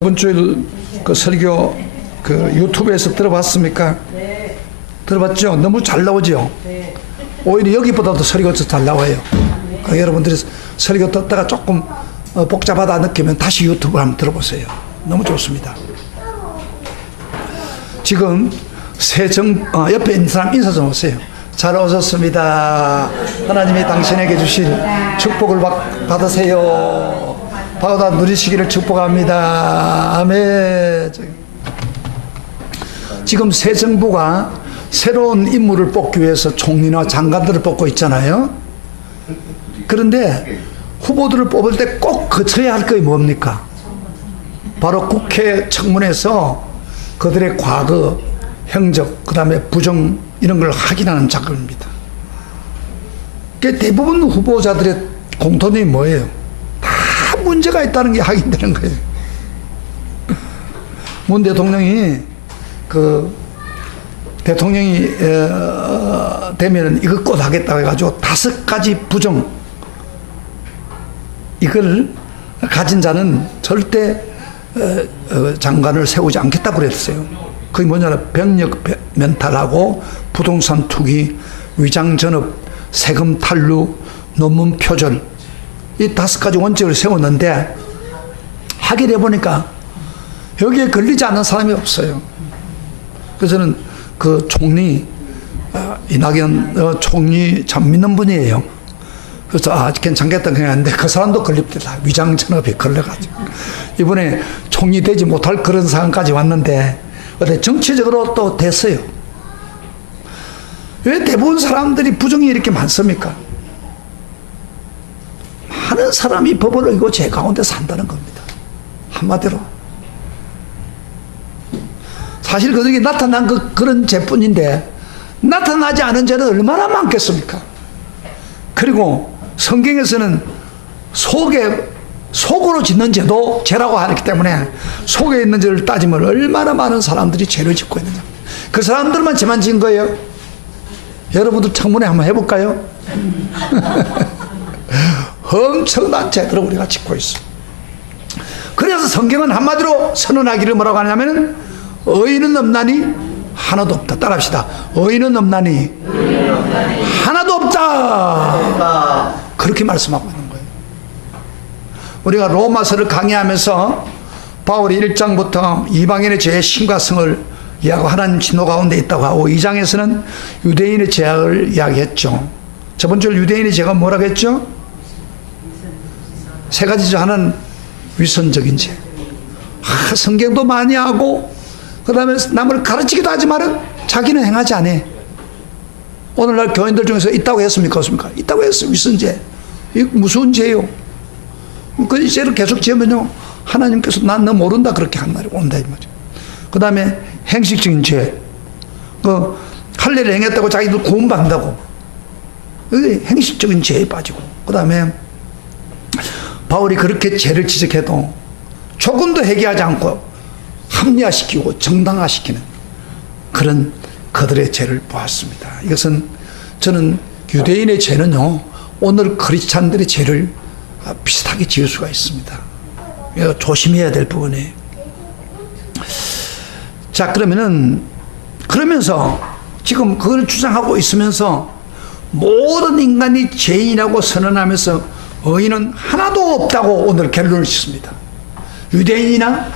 이번 주일 그 설교 그 유튜브에서 들어봤습니까? 네. 들어봤죠? 너무 잘 나오죠? 네. 오히려 여기보다도 설교가 더 잘 나와요. 그 여러분들이 설교 듣다가 조금 복잡하다 느끼면 다시 유튜브 한번 들어보세요. 너무 좋습니다. 지금 옆에 있는 사람 인사 좀 하세요. 잘 오셨습니다. 하나님이 당신에게 주실 축복을 받으세요. 받아 누리시기를 축복합니다. 아멘. 지금 새 정부가 새로운 인물을 뽑기 위해서 총리나 장관들을 뽑고 있잖아요. 그런데 후보들을 뽑을 때 꼭 거쳐야 할 것이 뭡니까? 바로 국회 청문회에서 그들의 과거, 행적, 그 다음에 부정 이런 걸 확인하는 작업입니다. 대부분 후보자들의 공통점이 뭐예요? 다 문제가 있다는 게 확인되는 거예요. 문 대통령이 대통령이 되면은 이거 꼭 하겠다고 해가지고 5가지 부정 이걸 가진 자는 절대 장관을 세우지 않겠다고 그랬어요. 그게 뭐냐면 병력 멘탈하고 부동산 투기, 위장 전업, 세금 탈루, 논문 표절 이 5가지 원칙을 세웠는데 하게 돼 보니까 여기에 걸리지 않는 사람이 없어요. 그래서 저는 그 총리 이낙연 총리 참 믿는 분이에요. 그래서 괜찮겠다 그랬는데 그 사람도 걸립니다. 위장 전업에 걸려가지고 이번에 총리 되지 못할 그런 상황까지 왔는데 근데 정치적으로 또 됐어요. 왜 대부분 사람들이 부정이 이렇게 많습니까? 많은 사람이 법을 어기고 죄 가운데 산다는 겁니다. 한마디로. 사실 그들에게 나타난 그런 죄뿐인데 나타나지 않은 죄는 얼마나 많겠습니까? 그리고 성경에서는 속으로 짓는 죄도 죄라고 하기 때문에 속에 있는 죄를 따지면 얼마나 많은 사람들이 죄를 짓고 있느냐. 그 사람들만 죄만 지은 거예요. 여러분들 청문회 한번 해볼까요? 엄청난 죄들을 우리가 짓고 있어. 그래서 성경은 한마디로 선언하기를 뭐라고 하냐면 의인은 없나니 하나도 없다. 따라합시다. 의인은 없나니 하나도 없다. 그렇게 말씀하고 있는 거예요. 우리가 로마서를 강의하면서 바울이 1장부터 이방인의 죄의 심각성을 이야기하고 하나님 진노 가운데 있다고 하고 2장에서는 유대인의 죄악을 이야기했죠. 저번 주 유대인의 죄가 뭐라고 했죠? 3가지죠. 하나는 위선적인 죄. 성경도 많이 하고 그 다음에 남을 가르치기도 하지만 자기는 행하지 않아. 오늘날 교인들 중에서 있다고 했습니까? 없습니까? 있다고 했어요. 위선죄. 이거 무서운 죄요. 그 죄를 계속 지으면요 하나님께서 난 너 모른다 그렇게 한 날이 온다 이 말이에요. 그 다음에 행식적인 죄. 할 일을 행했다고 자기도 구원받는다고. 이게 행식적인 죄에 빠지고. 그 다음에 바울이 그렇게 죄를 지적해도 조금도 회개하지 않고 합리화시키고 정당화시키는 그런 그들의 죄를 보았습니다. 이것은 저는 유대인의 죄는요 오늘 크리스찬들의 죄를 비슷하게 지을 수가 있습니다. 조심해야 될 부분이에요. 자, 그러면서 지금 그걸 주장하고 있으면서 모든 인간이 죄인이라고 선언하면서 의인은 하나도 없다고 오늘 결론을 짓습니다. 유대인이나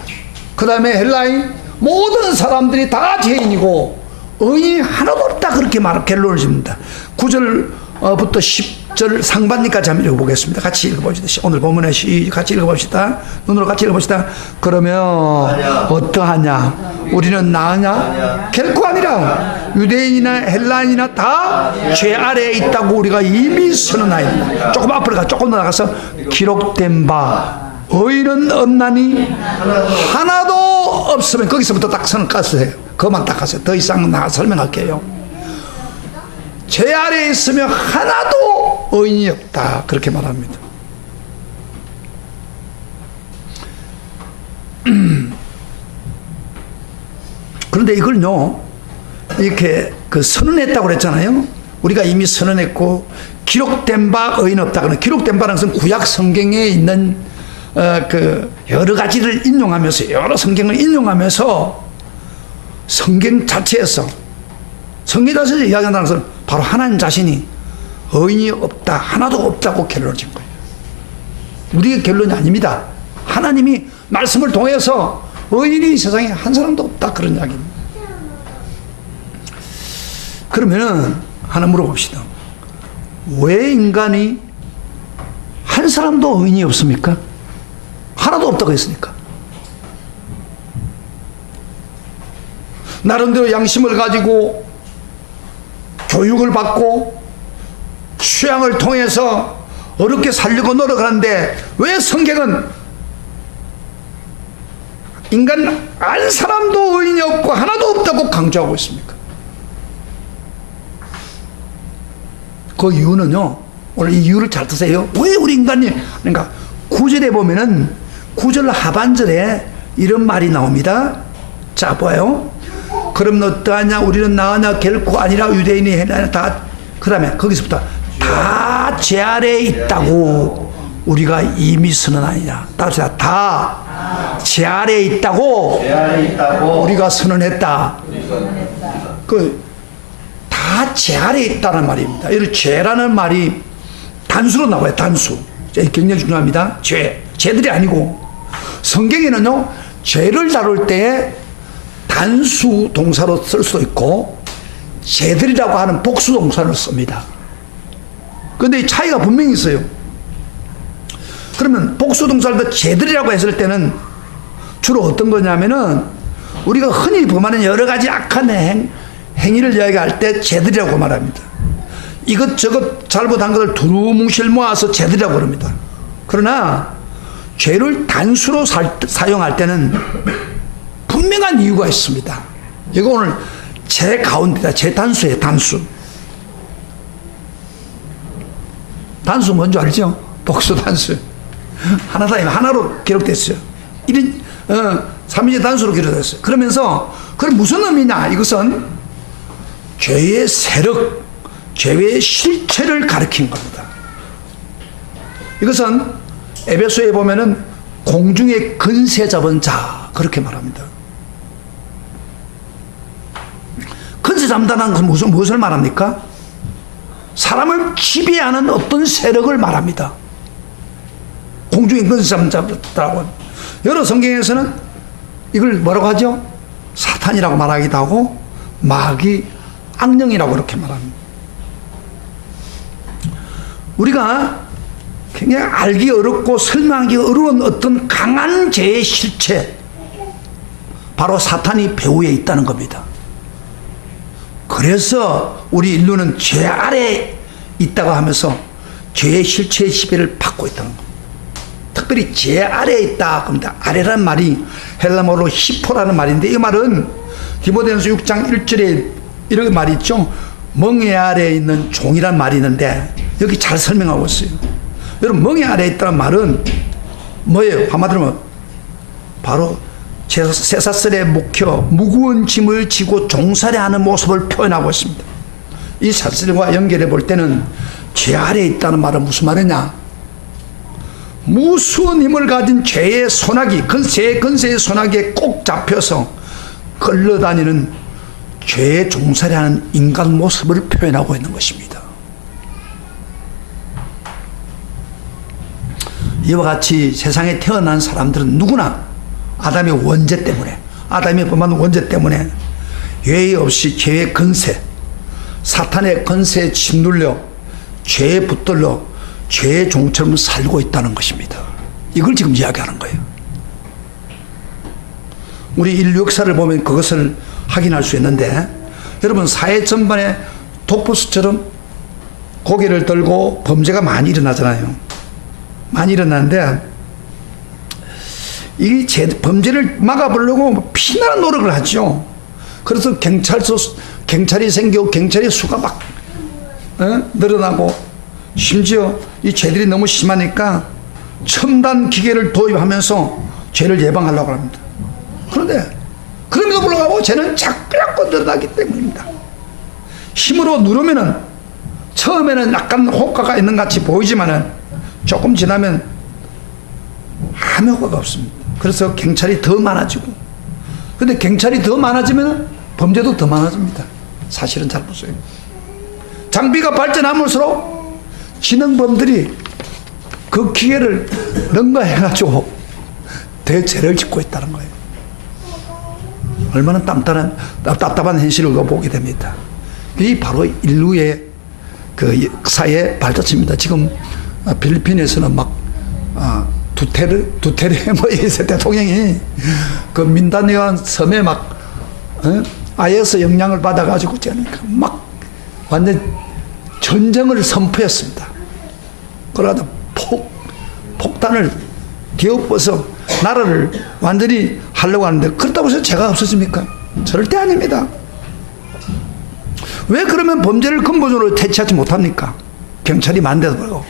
그 다음에 헬라인 모든 사람들이 다 죄인이고 의인이 하나도 없다 그렇게 결론을 짓습니다. 9절부터 10절 상반기까지 한번 읽어보겠습니다. 같이 읽어봅시다. 오늘 본문에 같이 읽어봅시다. 눈으로 같이 읽어봅시다. 그러면 어떠하냐? 우리는 나으냐? 결코 아니라 유대인이나 헬라인이나 다 죄 아래에 있다고 우리가 이미 선언하였다. 조금 앞으로 조금 더 나가서 기록된 바 의인은 없나니 하나도 없으면 거기서부터 딱 선을 깠어요. 그것만 딱 하세요. 더 이상 나 설명할게요. 죄 아래에 있으면 하나도 의인이 없다 그렇게 말합니다. 그런데 이걸요 이렇게 선언했다고 그랬잖아요. 우리가 이미 선언했고 기록된 바 의인 없다. 기록된 바는 것은 구약 성경에 있는 그 여러 가지를 인용하면서 여러 성경을 인용하면서 성경 자체에서 이야기한다는 것은 바로 하나님 자신이 의인이 없다, 하나도 없다고 결론을 진 거예요. 우리의 결론이 아닙니다. 하나님이 말씀을 통해서 의인이 세상에 한 사람도 없다, 그런 이야기입니다. 그러면은 하나 물어봅시다. 왜 인간이 한 사람도 의인이 없습니까? 하나도 없다고 했으니까. 나름대로 양심을 가지고 교육을 받고 취향을 통해서 어렵게 살려고 노력하는데 왜 성경은 인간 한 사람도 의인이 없고 하나도 없다고 강조하고 있습니까? 그 이유는요, 오늘 이 이유를 잘 드세요. 왜 우리 인간이, 그러니까 9절에 보면은 9절 하반절에 이런 말이 나옵니다. 자, 보아요. 그럼 너 어떠하냐? 우리는 나으냐? 결코 아니라 유대인이 헬라인이 다, 그 다음에 거기서부터 다 죄 아래에 있다고 우리가 이미 선언하느냐. 따라서 다 죄 아래에 있다고 우리가 선언했다. 다 죄 아래에 있다는 말입니다. 이 죄라는 말이 단수로 나와요. 단수. 굉장히 중요합니다. 죄들이 아니고 성경에는요, 죄를 다룰 때 단수 동사로 쓸 수도 있고 죄들이라고 하는 복수 동사를 씁니다. 그런데 이 차이가 분명히 있어요. 그러면 복수 동사를 죄들이라고 했을 때는 주로 어떤 거냐면은 우리가 흔히 범하는 여러 가지 악한 행위를 이야기할 때 죄들이라고 말합니다. 이것저것 잘못한 것을 두루뭉실 모아서 죄들이라고 그럽니다. 그러나 죄를 단수로 사용할 때는 분명한 이유가 있습니다. 이거 오늘 제 가운데다, 제 단수예요. 단수 뭔지 알죠? 복수 단수. 하나로 기록됐어요. 3인제 단수로 기록됐어요. 그러면서 그건 무슨 의미냐? 이것은 죄의 세력, 죄의 실체를 가리킨 겁니다. 이것은 에베소에 보면은 공중의 근세 잡은 자, 그렇게 말합니다. 근세 잡는다는 건 무엇을 말합니까? 사람을 지배하는 어떤 세력을 말합니다. 공중의 근세 잡다고. 여러 성경에서는 이걸 뭐라고 하죠? 사탄이라고 말하기도 하고 마귀, 악령이라고 그렇게 말합니다. 우리가 굉장히 알기 어렵고 설명하기 어려운 어떤 강한 죄의 실체, 바로 사탄이 배후에 있다는 겁니다. 그래서 우리 인류는 죄 아래에 있다고 하면서 죄의 실체의 지배를 받고 있다는 겁니다. 특별히 죄 아래에 있다 합니다. 아래라는 말이 헬라어로 히포라는 말인데, 이 말은 디모데전서 6장 1절에 이런 말이 있죠. 멍에 아래에 있는 종이라는 말이 있는데 여기 잘 설명하고 있어요. 여러분, 멍에 아래에 있다는 말은 뭐예요? 한마디로 바로 쇠사슬에 묵혀 무거운 짐을 지고 종살이하는 모습을 표현하고 있습니다. 이 사슬과 연결해 볼 때는 죄 아래에 있다는 말은 무슨 말이냐? 무수한 힘을 가진 죄의 소나기, 죄의 근세의 소나기에 꼭 잡혀서 끌려다니는 죄의 종살이하는 인간 모습을 표현하고 있는 것입니다. 이와 같이 세상에 태어난 사람들은 누구나 아담의 원죄 때문에, 아담이 범한 원죄 때문에 예의 없이 죄의 근세, 사탄의 근세에 짓눌려 죄에 붙들려 죄의 종처럼 살고 있다는 것입니다. 이걸 지금 이야기하는 거예요. 우리 인류 역사를 보면 그것을 확인할 수 있는데, 여러분, 사회 전반에 독버스처럼 고개를 들고 범죄가 많이 일어나잖아요. 많이 일어나는데 이 범죄를 막아보려고 피나는 노력을 하죠. 그래서 경찰이 생기고 경찰의 수가 막 늘어나고, 심지어 이 죄들이 너무 심하니까 첨단 기계를 도입하면서 죄를 예방하려고 합니다. 그런데 그럼에도 불구하고 죄는 자꾸 늘어나기 때문입니다. 힘으로 누르면은 처음에는 약간 효과가 있는 것 같이 보이지만은 조금 지나면 아무 효과가 없습니다. 그래서 경찰이 더 많아지고, 근데 경찰이 더 많아지면 범죄도 더 많아집니다. 사실은 잘 보세요. 장비가 발전하면서록 지능범들이 그 기회를 능가해가지고 대죄를 짓고 있다는 거예요. 얼마나 답답한 현실을 보게 됩니다. 이 바로 인류의 그 역사의 발자취입니다. 지금 필리핀에서는 막 두테르 뭐 이세 대통령이 그 민다니안 섬에 막 IS 영향을 받아가지고 막 완전 전쟁을 선포했습니다. 그러다 폭탄을 뒤엎어서 나라를 완전히 하려고 하는데, 그렇다고 해서 죄가 없어집니까? 절대 아닙니다. 왜 그러면 범죄를 근본적으로 퇴치하지 못합니까? 경찰이 많은데도 불구하고.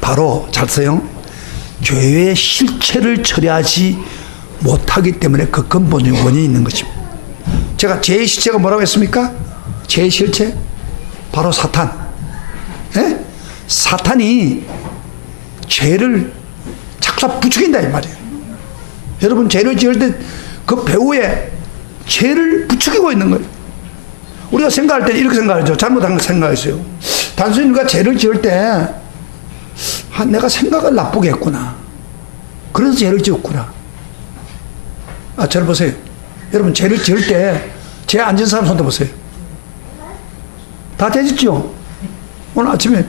바로 잘 써요. 죄의 실체를 처리하지 못하기 때문에 그 근본적인 원인이 있는 것입니다. 제가 죄의 실체가 뭐라고 했습니까? 죄의 실체? 바로 사탄. 예? 사탄이 죄를 착착 부추긴다 이 말이에요. 여러분, 죄를 지을 때 그 배후에 죄를 부추기고 있는 거예요. 우리가 생각할 때 이렇게 생각하죠. 잘못한 거 생각했어요. 단순히 우리가 죄를 지을 때 내가 생각을 나쁘게 했구나, 그래서 죄를 지었구나. 저를 보세요. 여러분, 죄를 지을 때 죄 안 지은 사람 손 들어보세요. 다 죄 짓죠. 오늘 아침에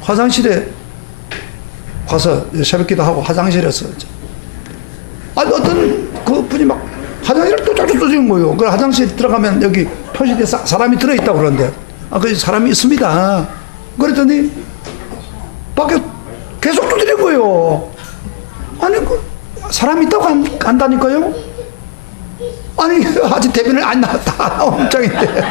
화장실에 가서 새벽기도 하고 화장실에서 어떤 그 분이 막 화장실을 뚜짝뚜짝 두드리는 거예요. 그 화장실 들어가면 여기 표시돼 사람이 들어있다고 그러는데, 그 사람이 있습니다. 그랬더니 밖에 계속 두드리는 거예요. 아니, 그 사람이 있다고 안다니까요? 아니, 아직 대변을 안 나왔다. 엄청인데.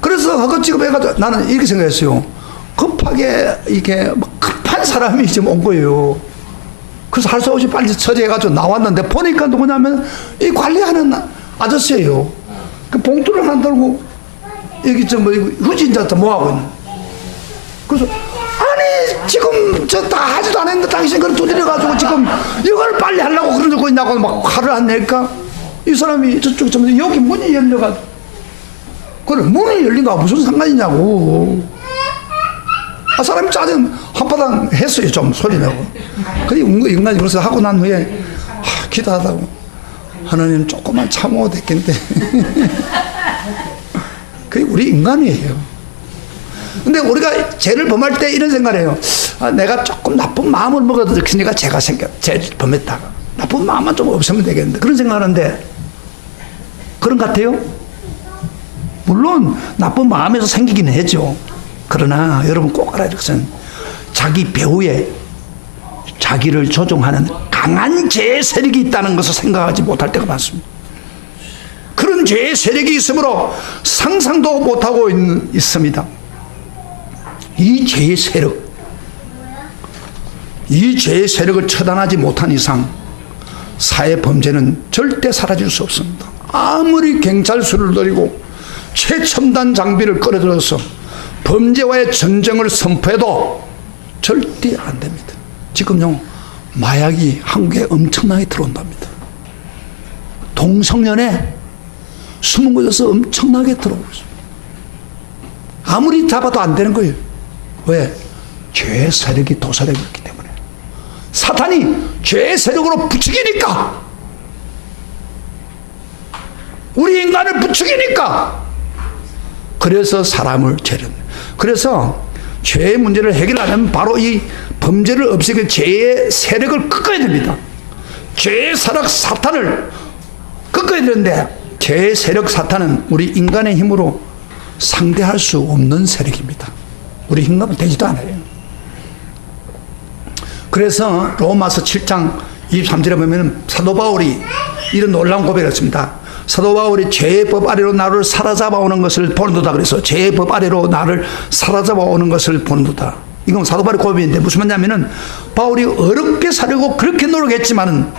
그래서 허겁지겁 해가지고 나는 이렇게 생각했어요. 급하게 이게 급한 사람이 지금 온 거예요. 그래서 할 수 없이 빨리 처리해가지고 나왔는데, 보니까 누구냐면 이 관리하는 아저씨예요. 그 봉투를 하나 들고 여기 뭐 후진자 뭐 하고 있는. 그래서 아니, 지금 저 다 하지도 않았는데 당신 그걸 두드려가지고 지금 이걸 빨리 하려고 그러고 있냐고 막 화를 안 내니까, 이 사람이 저쪽 여기 문이 열려가지고, 그래, 문이 열린 거하고 무슨 상관이냐고. 사람이 짜증 한바탕 했어요. 좀 소리 내고. 근데 인간이 그래서 하고 난 후에 기도하다고, 하나님 조금만 참아도 됐겠는데. 그게 우리 인간이에요. 근데 우리가 죄를 범할 때 이런 생각을 해요. 내가 조금 나쁜 마음을 먹어들으니까 죄가 죄를 범했다. 나쁜 마음만 좀 없으면 되겠는데, 그런 생각을 하는데, 그런 것 같아요? 물론 나쁜 마음에서 생기기는 했죠. 그러나 여러분 꼭 알아야 될 것은, 자기 배후에 자기를 조종하는 강한 죄의 세력이 있다는 것을 생각하지 못할 때가 많습니다. 그런 죄의 세력이 있으므로 상상도 못하고 있습니다. 이 죄의 세력, 이 죄의 세력을 처단하지 못한 이상 사회 범죄는 절대 사라질 수 없습니다. 아무리 경찰 수를 들이고 최첨단 장비를 끌어들여서 범죄와의 전쟁을 선포해도 절대 안 됩니다. 지금요, 마약이 한국에 엄청나게 들어온답니다. 동성연애 숨은 곳에서 엄청나게 들어오고 있습니다. 아무리 잡아도 안 되는 거예요. 왜? 죄의 세력이 도사되고 있기 때문에. 사탄이 죄의 세력으로 부추기니까, 우리 인간을 부추기니까. 그래서 사람을 죄는, 그래서 죄의 문제를 해결하려면 바로 이 범죄를 없애기, 죄의 세력을 꺾어야 됩니다. 죄의 세력 사탄을 꺾어야 되는데, 죄의 세력 사탄은 우리 인간의 힘으로 상대할 수 없는 세력입니다. 우리 힘으로 되지도 않아요. 그래서 로마서 7장 23절에 보면 사도 바울이 이런 놀라운 고백을 했습니다. 사도 바울이 죄의 법 아래로 나를 사로잡아 오는 것을 보는도다. 그래서 죄의 법 아래로 나를 사로잡아 오는 것을 보는도다. 이건 사도 바울의 고백인데, 무슨 말이냐면은 바울이 어렵게 살려고 그렇게 노력했지만은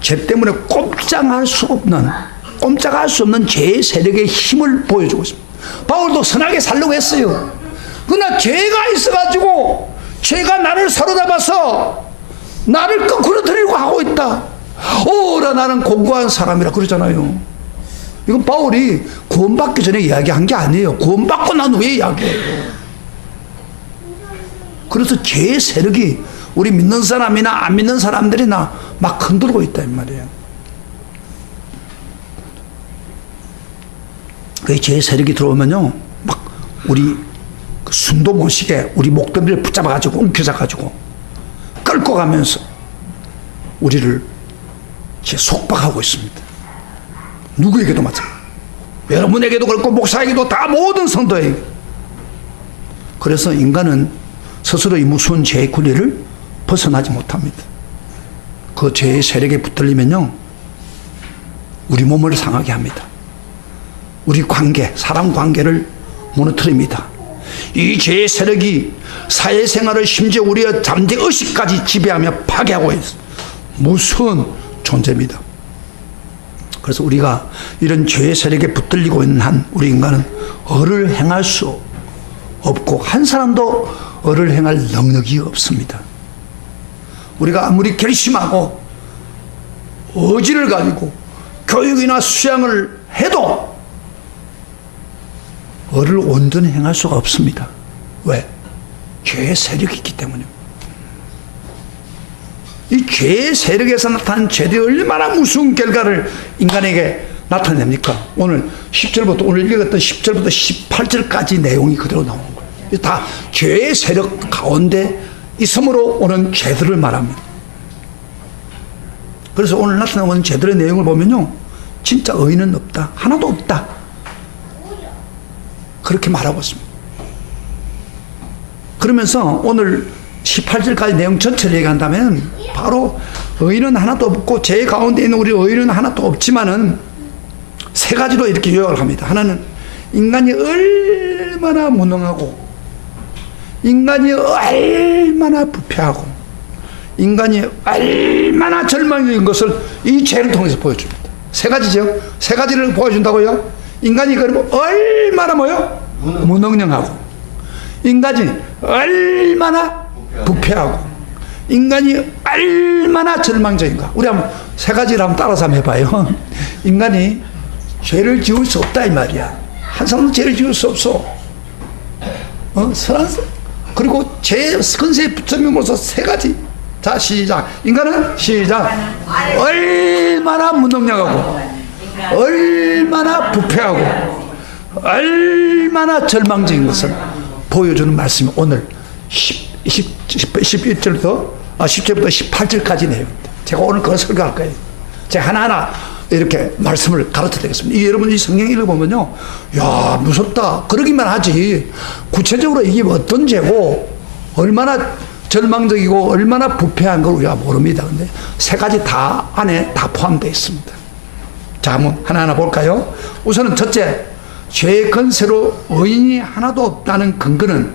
죄 때문에 꼼짝할 수 없는 죄의 세력의 힘을 보여주고 있습니다. 바울도 선하게 살려고 했어요. 그러나 죄가 있어가지고 죄가 나를 사로잡아서 나를 거꾸로 들이고 하고 있다. 오라 나는 공고한 사람이라 그러잖아요. 이건 바울이 구원받기 전에 이야기한 게 아니에요. 구원받고 난 후에 이야기해요. 그래서 죄의 세력이 우리 믿는 사람이나 안 믿는 사람들이나 막 흔들고 있다 이 말이에요. 그 죄의 세력이 들어오면요, 막 우리 숨도 못 쉬게 우리 목덜미를 붙잡아가지고 움켜잡아가지고 끌고 가면서 우리를 속박하고 있습니다. 누구에게도 마찬가지. 여러분에게도 그렇고 목사에게도 다 모든 성도에게. 그래서 인간은 스스로 이 무서운 죄의 권리를 벗어나지 못합니다. 그 죄의 세력에 붙들리면요, 우리 몸을 상하게 합니다. 우리 관계, 사람 관계를 무너뜨립니다. 이 죄의 세력이 사회생활을 심지어 우리의 잠재의식까지 지배하며 파괴하고 있어요. 무서운 존재입니다. 그래서 우리가 이런 죄의 세력에 붙들리고 있는 한 우리 인간은 의를 행할 수 없고 한 사람도 의를 행할 능력이 없습니다. 우리가 아무리 결심하고 의지를 가지고 교육이나 수양을 해도 의를 온전히 행할 수가 없습니다. 왜? 죄의 세력이 있기 때문입니다. 이 죄의 세력에서 나타난 죄들이 얼마나 무서운 결과를 인간에게 나타냅니까? 오늘 10절부터 오늘 읽었던 10절부터 18절까지 내용이 그대로 나오는 거예요. 다 죄의 세력 가운데 있음으로 오는 죄들을 말합니다. 그래서 오늘 나타나는 죄들의 내용을 보면요, 진짜 의인은 없다, 하나도 없다, 그렇게 말하고 있습니다. 그러면서 오늘 18절까지 내용 전체를 얘기한다면 바로 의인은 하나도 없고 죄 가운데 있는 우리 의인은 하나도 없지만은 세 가지로 이렇게 요약을 합니다. 하나는 인간이 얼마나 무능하고 인간이 얼마나 부패하고 인간이 얼마나 절망적인 것을 이 죄를 통해서 보여줍니다. 세 가지죠. 세 가지를 보여준다고요. 인간이 그러면 얼마나 뭐요? 무능력하고 인간이 얼마나 부패하고 인간이 얼마나 절망적인가. 우리 한번 세 가지를 한번 따라서 한번 해봐요. 인간이 죄를 지을 수 없다 이 말이야. 한 사람도 죄를 지을 수 없어. 선한 그리고 죄의 근세에 붙임으로써 세 가지. 자 시작. 인간은 시작. 얼마나 무능력하고 얼마나 부패하고 얼마나 절망적인 것을 보여주는 말씀이 오늘 11절부터 10절부터 18절까지 내용입니다. 제가 오늘 그걸 설교할 거예요. 제가 하나하나 이렇게 말씀을 가르쳐 드리겠습니다. 여러분 이 성경 읽어보면요, 야 무섭다 그러기만 하지 구체적으로 이게 어떤 죄고 얼마나 절망적이고 얼마나 부패한 걸 우리가 모릅니다. 근데 세 가지 다 안에 다 포함되어 있습니다. 자 한번 하나하나 볼까요? 우선은 첫째, 죄의 건세로 의인이 하나도 없다는 근거는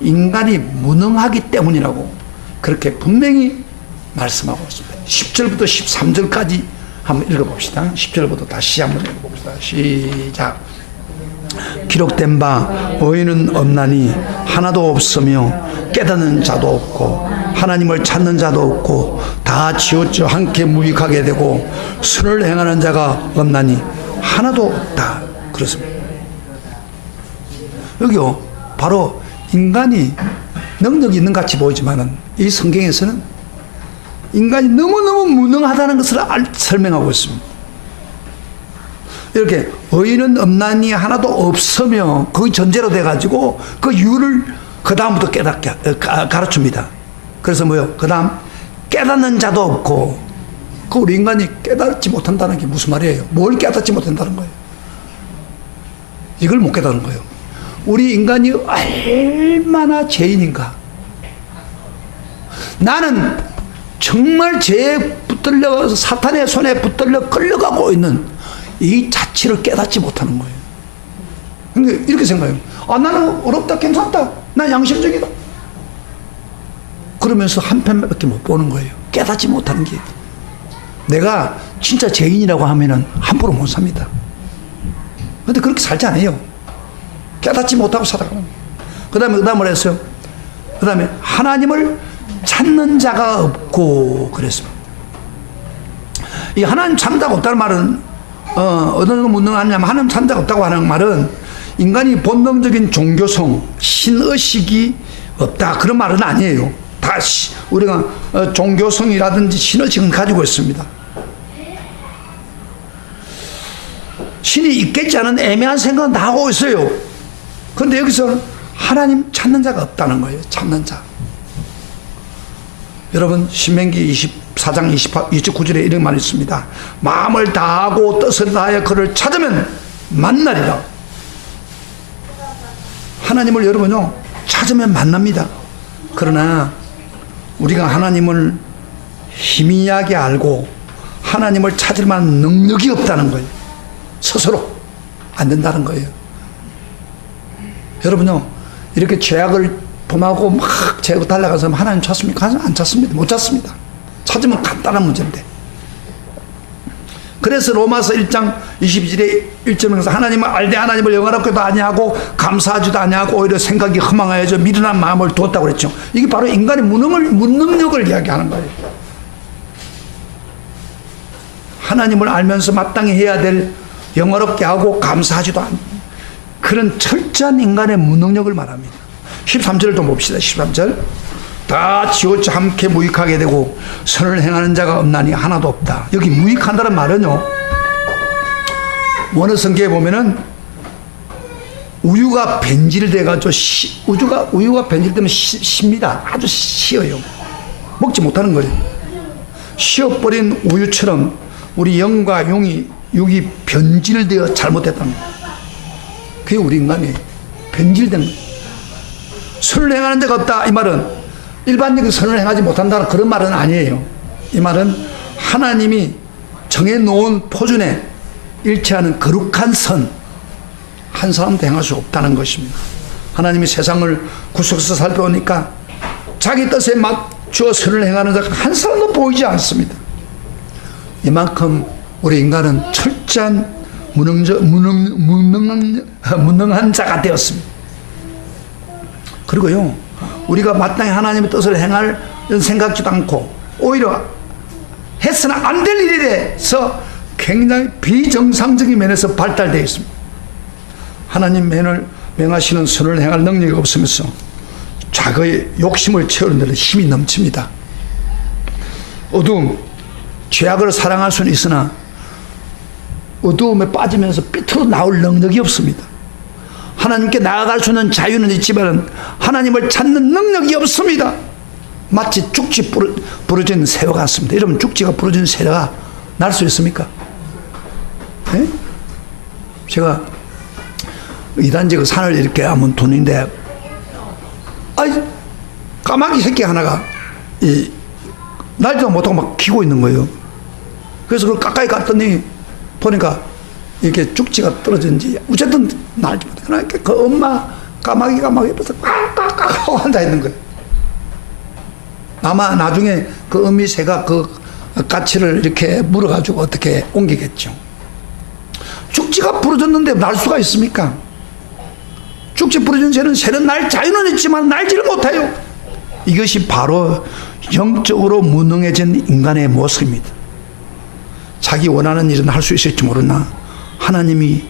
인간이 무능하기 때문이라고 그렇게 분명히 말씀하고 있습니다. 10절부터 13절까지 한번 읽어봅시다. 10절부터 다시 한번 읽어봅시다. 시작. 기록된 바 의인은 없나니 하나도 없으며 깨닫는 자도 없고 하나님을 찾는 자도 없고 다 치우쳐 함께 무익하게 되고 선을 행하는 자가 없나니 하나도 없다. 그렇습니다. 여기요 바로 인간이 능력이 있는 같이 보이지만은 이 성경에서는 인간이 너무너무 무능하다는 것을 설명하고 있습니다. 이렇게 의인은 없나니 하나도 없으며 그 전제로 돼가지고 그 이유를 그 다음부터 깨닫게 가르칩니다. 그래서 뭐요? 그 다음 깨닫는 자도 없고 그 우리 인간이 깨닫지 못한다는 게 무슨 말이에요? 뭘 깨닫지 못한다는 거예요? 이걸 못 깨닫는 거예요. 우리 인간이 얼마나 죄인인가. 나는 정말 죄에 붙들려 사탄의 손에 붙들려 끌려가고 있는 이 자체를 깨닫지 못하는 거예요. 근데 이렇게 생각해요. 아 나는 어렵다 괜찮다 난 양심적이다 그러면서 한편밖에 못 보는 거예요. 깨닫지 못하는 게. 내가 진짜 죄인이라고 하면은 함부로 못 삽니다. 근데 그렇게 살지 않아요. 깨닫지 못하고 살아가는 거예요. 그 다음에 했어요. 그 다음에 하나님을 찾는 자가 없고 그랬습니다. 이 하나님 찾는 자가 없다는 말은 어느 정도 무능하냐면 하나님 찾는 자가 없다고 하는 말은 인간이 본능적인 종교성, 신의식이 없다 그런 말은 아니에요. 다 우리가 종교성이라든지 신의식은 가지고 있습니다. 신이 있겠지 않은 애매한 생각은 다 하고 있어요. 그런데 여기서 하나님 찾는 자가 없다는 거예요. 찾는 자. 여러분 신명기 24장 29절에 이런 말이 있습니다. 마음을 다하고 뜻을 다하여 그를 찾으면 만나리라. 하나님을 여러분요 찾으면 만납니다. 그러나 우리가 하나님을 희미하게 알고 하나님을 찾을 만한 능력이 없다는 거예요. 스스로 안 된다는 거예요. 여러분요 이렇게 죄악을 범하고 막 죄고 달려가서 하나님 찾습니까? 안 찾습니다. 못 찾습니다. 찾으면 간단한 문제인데. 그래서 로마서 1장 22절에 1절에서 하나님을 알되 하나님을 영원하고도 아니하고 감사하지도 아니하고 오히려 생각이 허망하여져 미련한 마음을 두었다고 그랬죠. 이게 바로 인간의 무능력을 이야기하는 거예요. 하나님을 알면서 마땅히 해야 될 영원롭게 하고 감사하지도 않는 그런 철저한 인간의 무능력을 말합니다. 13절을 좀 봅시다. 13절 다 지어져 함께 무익하게 되고 선을 행하는 자가 없나니 하나도 없다. 여기 무익한다는 말은요 원어 성경에 보면은 우유가 변질돼가지고 우유가 변질되면 쉽니다. 아주 쉬어요. 먹지 못하는 거예요. 쉬어버린 우유처럼 우리 영과 육이 변질되어 잘못됐다는 거예요. 그게 우리 인간이 변질된 거예요. 선을 행하는 자가 없다 이 말은 일반적인 선을 행하지 못한다는 그런 말은 아니에요. 이 말은 하나님이 정해놓은 포준에 일치하는 거룩한 선 한 사람도 행할 수 없다는 것입니다. 하나님이 세상을 구석에서 살펴보니까 자기 뜻에 맞추어 선을 행하는 자가 한 사람도 보이지 않습니다. 이만큼 우리 인간은 철저한 무능한 자가 되었습니다. 그리고요 우리가 마땅히 하나님의 뜻을 행할 생각지도 않고 오히려 했으나 안 될 일에 대해서 굉장히 비정상적인 면에서 발달되어 있습니다. 하나님 명하시는 선을 행할 능력이 없으면서 자기의 욕심을 채우는 데는 힘이 넘칩니다. 어두움, 죄악을 사랑할 수는 있으나 어두움에 빠지면서 삐뚤어 나올 능력이 없습니다. 하나님께 나아갈 수 있는 자유는 있지만 하나님을 찾는 능력이 없습니다. 마치 죽지 부러진 새와 같습니다. 여러분 죽지가 부러진 새가 날 수 있습니까? 네? 제가 이단지 그 산을 이렇게 한번 도는데 까마귀 새끼 하나가 날지도 못하고 막 기고 있는 거예요. 그래서 그걸 가까이 갔더니 보니까 이렇게 죽지가 떨어졌는지 어쨌든 날지 못해. 그러니까 그 엄마 까마귀가 막 옆에서 깍깍깍 하고 앉아있는 거예요. 아마 나중에 그 어미새가 그 까치를 이렇게 물어가지고 어떻게 옮기겠죠. 죽지가 부러졌는데 날 수가 있습니까? 죽지 부러진 새는 날 자유는 있지만 날지를 못해요. 이것이 바로 영적으로 무능해진 인간의 모습입니다. 자기 원하는 일은 할 수 있을지 모르나 하나님이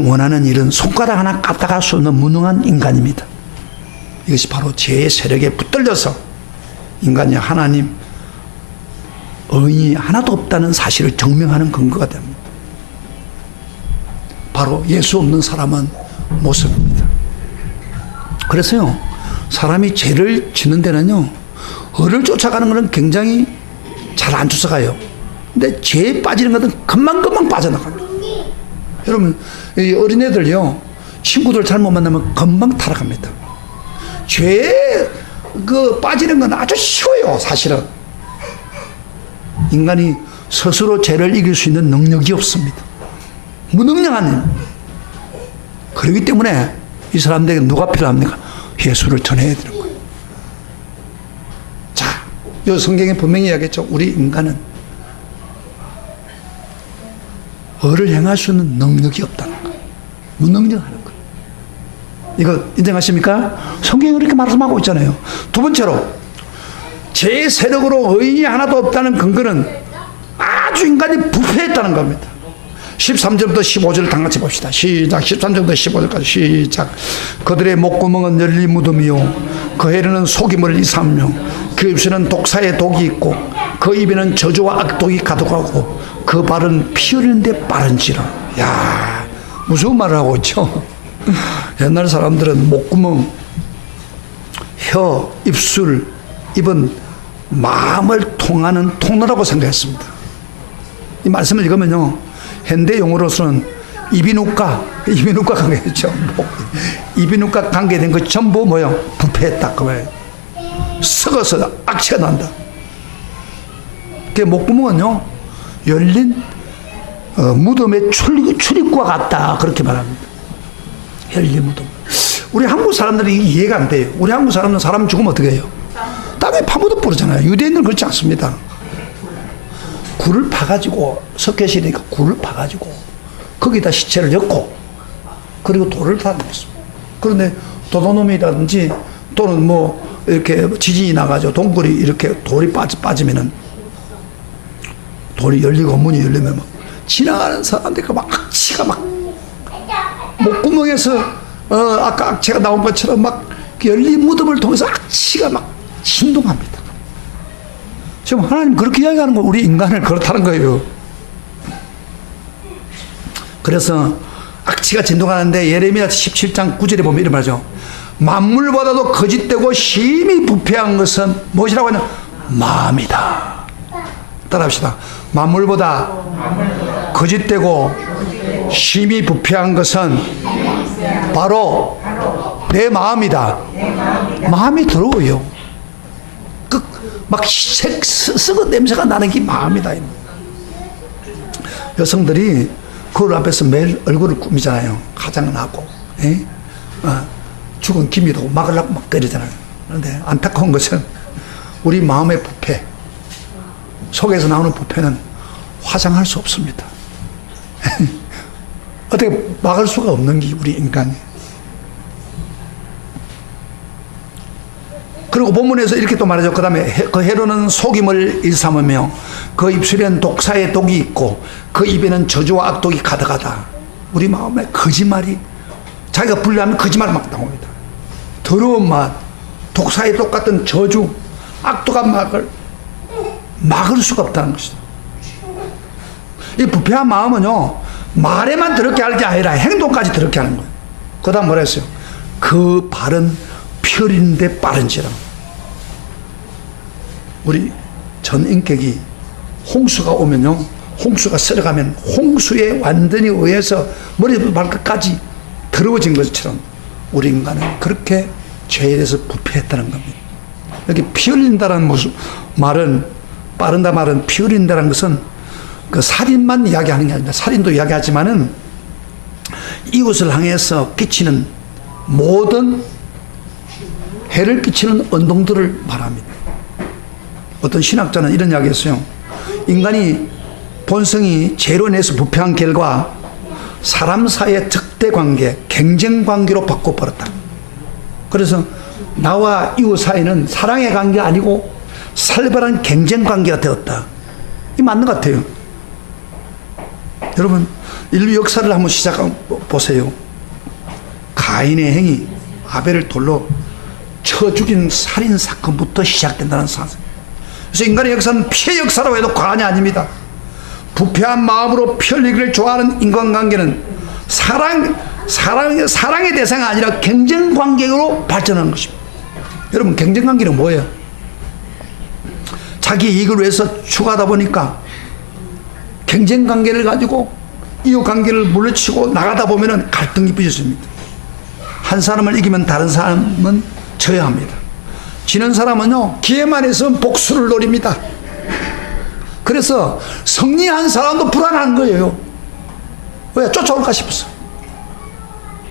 원하는 일은 손가락 하나 까딱할 수 없는 무능한 인간입니다. 이것이 바로 죄의 세력에 붙들려서 인간이 하나님 의인이 하나도 없다는 사실을 증명하는 근거가 됩니다. 바로 예수 없는 사람은 모습입니다. 그래서요 사람이 죄를 짓는 데는요 의를 쫓아가는 것은 굉장히 잘 안 쫓아가요. 근데 죄에 빠지는 것은 금방금방 빠져나갑니다. 여러분 이 어린애들요 친구들 잘못 만나면 금방 타락합니다. 죄에 빠지는 건 아주 쉬워요. 사실은 인간이 스스로 죄를 이길 수 있는 능력이 없습니다. 무능력한. 그렇기 때문에 이 사람들에게 누가 필요합니까? 예수를 전해야 되는 거예요. 자, 이 성경에 분명히 이야기했죠. 우리 인간은 의를 행할 수 있는 능력이 없다는 거예요. 무능력하는 거예요. 이거 인정하십니까? 성경이 그렇게 말씀하고 있잖아요. 두 번째로, 제 세력으로 의인이 하나도 없다는 근거는 아주 인간이 부패했다는 겁니다. 13절부터 15절을 다 같이 봅시다. 시작. 13절부터 15절까지 시작. 그들의 목구멍은 열린 무덤이요 그 혀에는 속임을 이삼며 그 입술은 독사의 독이 있고 그 입에는 저주와 악독이 가득하고 그 발은 피 흘리는데 빠른지라. 야, 무서운 말을 하고 있죠. 옛날 사람들은 목구멍, 혀, 입술, 입은 마음을 통하는 통로라고 생각했습니다. 이 말씀을 읽으면요, 현대 용어로서는 이비인후과 관계죠. 이비인후과 관계된 것 전부 뭐요? 부패했다 그 말이에요. 썩어서 악취가 난다. 그 목구멍은요, 열린 무덤의 출입구와 같다 그렇게 말합니다. 열린 무덤. 우리 한국 사람들이 이해가 안 돼요. 우리 한국 사람은 사람 죽으면 어떻게 해요? 땅에 파묻어 뿌리잖아요. 유대인들은 그렇지 않습니다. 굴을 파가지고, 석회실이니까 굴을 파가지고 거기다 시체를 엮고 그리고 돌을 달아놓습니다. 그런데 도둑놈이라든지 또는 뭐 이렇게 지진이 나가지고 동굴이 이렇게 돌이 빠지면은, 돌이 열리고 문이 열리면 막 지나가는 사람들이 막 악취가 막 목구멍에서 아까 악취가 나온 것처럼 막 열린 무덤을 통해서 악취가 막 진동합니다. 지금 하나님 그렇게 이야기하는 거, 우리 인간을 그렇다는 거예요. 그래서 악취가 진동하는데 예레미야 17장 9절에 보면 이런 말이죠. 만물보다도 거짓되고 심히 부패한 것은 무엇이라고 하냐? 마음이다. 따라합시다. 만물보다 거짓되고 심히 부패한 것은 바로 내 마음이다. 마음이 더러워요. 막 썩은 냄새가 나는 게 마음이다. 여성들이 거울 앞에서 매일 얼굴을 꾸미잖아요. 화장을 하고, 죽은 김이라고 막으려고 막 때리잖아요. 그런데 안타까운 것은 우리 마음의 부패, 속에서 나오는 부패는 화장할 수 없습니다. 어떻게 막을 수가 없는 게 우리 인간이. 그리고 본문에서 이렇게 또 말하죠. 그 다음에 그 혀로는 속임을 일삼으며 그 입술에는 독사의 독이 있고 그 입에는 저주와 악독이 가득하다. 우리 마음에 거짓말이, 자기가 불리하면 거짓말 막 나옵니다. 더러운 말, 독사의 독 같은 저주, 악독한 말을 막을 수가 없다는 것이죠. 이 부패한 마음은요, 말에만 더럽게 할 게 아니라 행동까지 더럽게 하는 거예요. 그 다음 뭐라 했어요? 그 발은 피 흘리는데 빠른지라. 우리 전 인격이 홍수가 오면요, 홍수가 쓸어가면 홍수에 완전히 의해서 머리부터 발끝까지 더러워진 것처럼 우리 인간은 그렇게 죄에 대해서 부패했다는 겁니다. 여기 피 흘린다는 말은, 빠른다 말은 피 흘린다는 것은 그 살인만 이야기하는 게 아닙니다. 살인도 이야기하지만은 이웃을 향해서 끼치는 모든 해를 끼치는 언동들을 말합니다. 어떤 신학자는 이런 이야기 했어요. 인간이 본성이 죄로 인해서 부패한 결과 사람 사이의 적대관계, 경쟁관계로 바꿔버렸다. 그래서 나와 이웃 사이는 사랑의 관계가 아니고 살벌한 경쟁관계가 되었다. 이 맞는 것 같아요. 여러분, 인류 역사를 한번 시작해 보세요. 가인의 행위, 아벨을 돌로 쳐 죽인 살인 사건부터 시작된다는 사실. 그래서 인간의 역사는 피해 역사라고 해도 과언이 아닙니다. 부패한 마음으로 피 흘리기를 좋아하는 인간관계는 사랑의 대상이 아니라 경쟁관계로 발전하는 것입니다. 여러분, 경쟁관계는 뭐예요? 자기 이익을 위해서 추구하다 보니까 경쟁관계를 가지고 이웃관계를 물리치고 나가다 보면 갈등이 빚어집니다. 한 사람을 이기면 다른 사람은 져야 합니다. 지는 사람은요, 기회만 있으면 복수를 노립니다. 그래서 승리한 사람도 불안한 거예요. 왜? 쫓아올까 싶어서.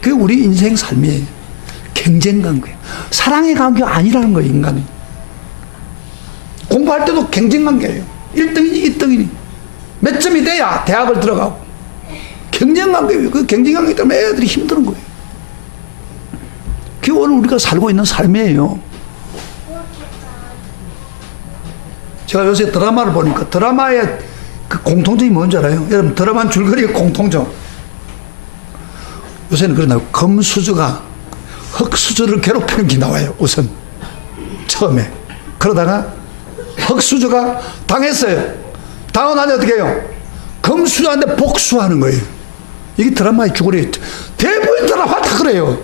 그게 우리 인생 삶이에요. 경쟁관계, 사랑의 관계가 아니라는 거예요. 인간이 공부할 때도 경쟁관계예요. 1등이니 2등이니 몇 점이 돼야 대학을 들어가고, 경쟁관계예요. 그 경쟁관계 때문에 애들이 힘드는 거예요. 그게 오늘 우리가 살고 있는 삶이에요. 제가 요새 드라마를 보니까 드라마의 그 공통점이 뭔지 알아요? 여러분, 드라마는 줄거리의 공통점. 요새는 그러나요? 금수저가 흑수저를 괴롭히는 게 나와요, 우선. 처음에. 그러다가 흑수저가 당했어요. 당하고 나니 어떻게 해요? 금수저한테 복수하는 거예요. 이게 드라마의 줄거리예요. 대부분 드라마 다 그래요.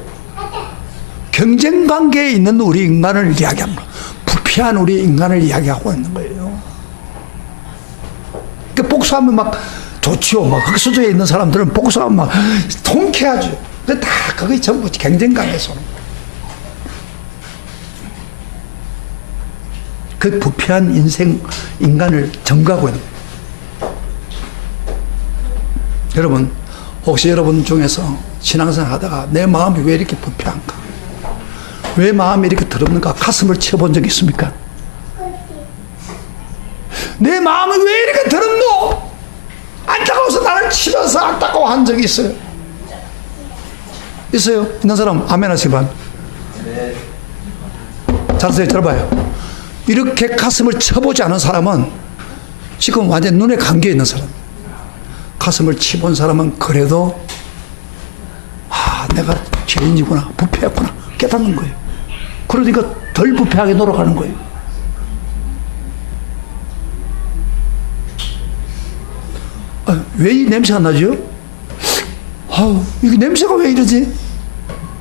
경쟁 관계에 있는 우리 인간을 이야기합니다. 부패한 우리 인간을 이야기하고 있는 거예요. 그러니까 복수하면 막 좋지요. 막 흑수저에 있는 사람들은 복수하면 막 통쾌하죠. 근데 다 그게 전부 경쟁 관계에서 오는 거예요. 그 부패한 인간을 점거하고 있는 거예요. 여러분, 혹시 여러분 중에서 신앙생활 하다가 내 마음이 왜 이렇게 부패한가? 왜 마음이 이렇게 더럽는가? 가슴을 쳐본 적 있습니까? 내 마음이 왜 이렇게 더럽노? 안타까워서 나를 치면서 안타까워 한 적이 있어요. 있어요? 있는 사람 아멘 하시기 바랍니다. 잘하세요. 들어봐요. 이렇게 가슴을 쳐보지 않은 사람은 지금 완전 눈에 감겨 있는 사람. 가슴을 치본 사람은 그래도 내가 죄인이구나, 부패했구나 깨닫는 거예요. 그러니까 덜 부패하게 노력하는 거예요. 왜 이 냄새가 나죠? 이게 냄새가 왜 이러지?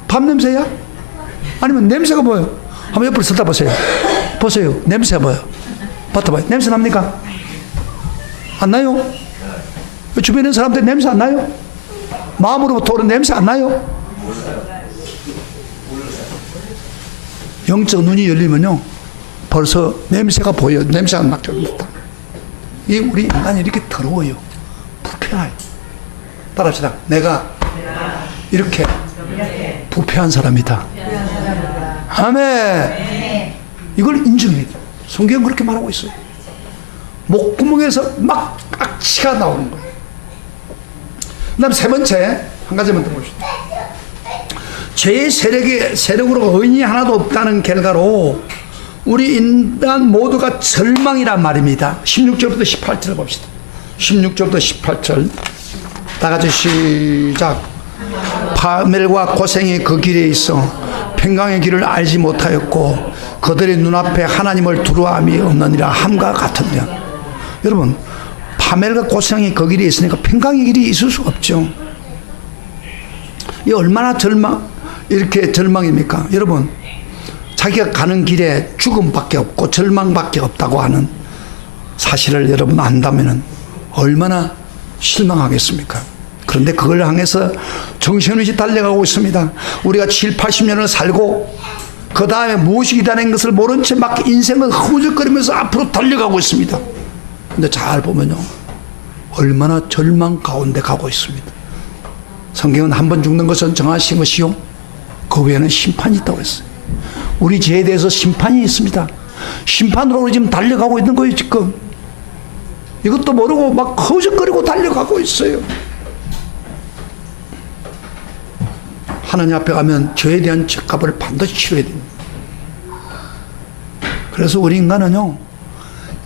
밥 냄새야? 아니면 냄새가 뭐예요? 한번 옆으로 서다 보세요. 보세요. 냄새가 뭐예요? 맡아봐요. 냄새 납니까? 안 나요? 주변에 있는 사람들 냄새 안 나요? 마음으로부터 오는 냄새 안 나요? 영적 눈이 열리면요, 벌써 냄새가 보여요. 냄새가 맡겨집니다. 이 우리 인간이 이렇게 더러워요. 부패해요. 따라합시다. 내가 이렇게 부패한 사람이다. 아멘. 이걸 인정해야 돼요. 성경은 그렇게 말하고 있어요. 목구멍에서 막 악취가 나오는 거예요. 그 다음 세 번째, 한 가지만 더 봅시다. 죄의 세력으로 의인이 하나도 없다는 결과로 우리 인간 모두가 절망이란 말입니다. 16절부터 18절을 봅시다. 16절부터 18절 다 같이 시작. 파멸과 고생이 그 길에 있어 평강의 길을 알지 못하였고 그들의 눈앞에 하나님을 두려움이 없느니라 함과 같으니라. 여러분, 파멸과 고생이 그 길에 있으니까 평강의 길이 있을 수가 없죠. 이 얼마나 이렇게 절망입니까? 여러분, 자기가 가는 길에 죽음밖에 없고 절망밖에 없다고 하는 사실을 여러분 안다면 얼마나 실망하겠습니까? 그런데 그걸 향해서 정신없이 달려가고 있습니다. 우리가 7, 80년을 살고 그 다음에 무엇이 기다리는 것을 모른 채 막 인생을 흐물거리면서 앞으로 달려가고 있습니다. 근데 잘 보면요, 얼마나 절망 가운데 가고 있습니다. 성경은 한 번 죽는 것은 정하신 것이요 그 외에는 심판이 있다고 했어요. 우리 죄에 대해서 심판이 있습니다. 심판으로 우리 지금 달려가고 있는 거예요. 지금 이것도 모르고 막 허우적거리고 달려가고 있어요. 하나님 앞에 가면 죄에 대한 책값을 반드시 치러야 됩니다. 그래서 우리 인간은요,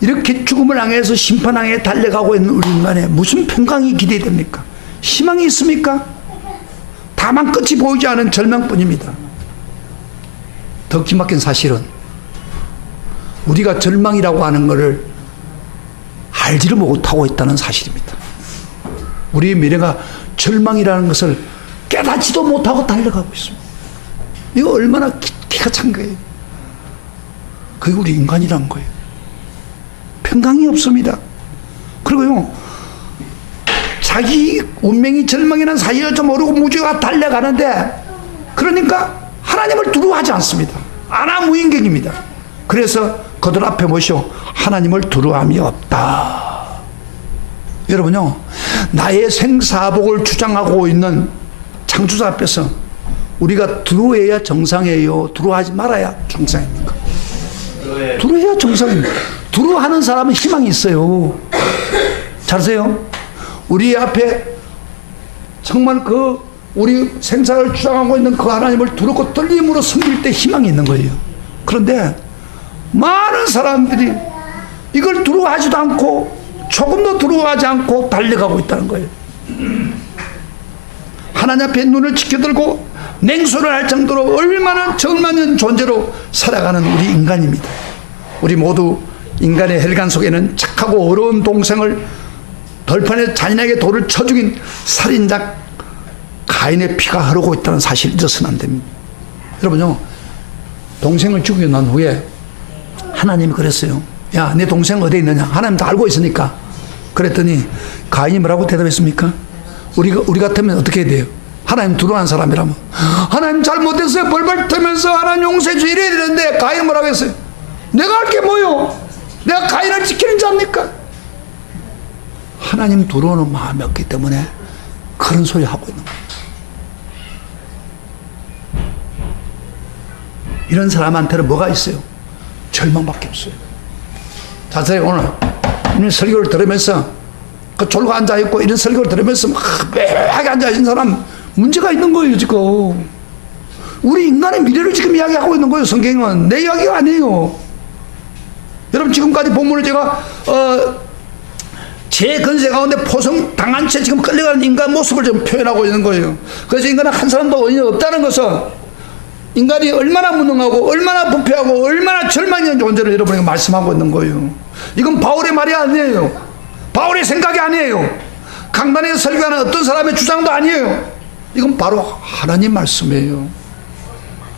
이렇게 죽음을 향해서 심판항에 달려가고 있는 우리 인간에 무슨 평강이 기대됩니까? 희망이 있습니까? 다만 끝이 보이지 않은 절망뿐입니다. 더 기막힌 사실은 우리가 절망이라고 하는 것을 알지를 못하고 있다는 사실입니다. 우리의 미래가 절망이라는 것을 깨닫지도 못하고 달려가고 있습니다. 이거 얼마나 기가 찬 거예요. 그게 우리 인간이란 거예요. 평강이 없습니다. 그리고요, 자기 운명이 절망이라는 사실을 좀 모르고 무지가 달려가는데, 그러니까 하나님을 두려워하지 않습니다. 안하무인격입니다. 그래서 그들 앞에 모시오 하나님을 두려움이 없다. 여러분요, 나의 생사복을 주장하고 있는 창조자 앞에서 우리가 두려워해야 정상이에요? 두려워하지 말아야 정상입니까? 두려워해야 정상입니다. 두려워하는 사람은 희망이 있어요. 잘 보세요. 우리 앞에 정말 그 우리 생사를 주장하고 있는 그 하나님을 두렵고 떨림으로 섬길 때 희망이 있는 거예요. 그런데 많은 사람들이 이걸 두려워하지도 않고 조금도 두려워하지 않고 달려가고 있다는 거예요. 하나님 앞에 눈을 지켜들고 냉소를 할 정도로 얼마나 절망한 존재로 살아가는 우리 인간입니다. 우리 모두 인간의 혈관 속에는 착하고 어려운 동생을 덜판에 잔인하게 돌을 쳐 죽인 살인자 가인의 피가 흐르고 있다는 사실을 잊어서는 안 됩니다. 여러분요, 동생을 죽이고 난 후에 하나님이 그랬어요. 야, 내 동생 어디 있느냐? 하나님 다 알고 있으니까. 그랬더니 가인이 뭐라고 대답했습니까? 우리 같으면 어떻게 해야 돼요? 하나님 두려워하는 사람이라면 하나님 잘못했어요 벌벌 떨면서 하나님 용서해 주 이래야 되는데, 가인은 뭐라고 했어요? 내가 할 게 뭐요? 내가 가인을 지키는 자입니까? 하나님 두려워하는 마음이 없기 때문에 그런 소리 하고 있는 거예요. 이런 사람한테는 뭐가 있어요? 절망밖에 없어요. 자, 제가 오늘 이런 설교를 들으면서 그 졸고 앉아있고 이런 설교를 들으면서 막 매하게 앉아있는 사람 문제가 있는 거예요. 지금 우리 인간의 미래를 지금 이야기하고 있는 거예요. 성경은 내 이야기가 아니에요. 여러분, 지금까지 본문을 제가 제 근세 가운데 포성 당한 채 지금 끌려가는 인간 모습을 지금 표현하고 있는 거예요. 그래서 인간은 한 사람도 원인이 없다는 것은 인간이 얼마나 무능하고 얼마나 부패하고 얼마나 절망이 있는 존재를 여러분에게 말씀하고 있는 거예요. 이건 바울의 말이 아니에요. 바울의 생각이 아니에요. 강단에 설교하는 어떤 사람의 주장도 아니에요. 이건 바로 하나님 말씀이에요.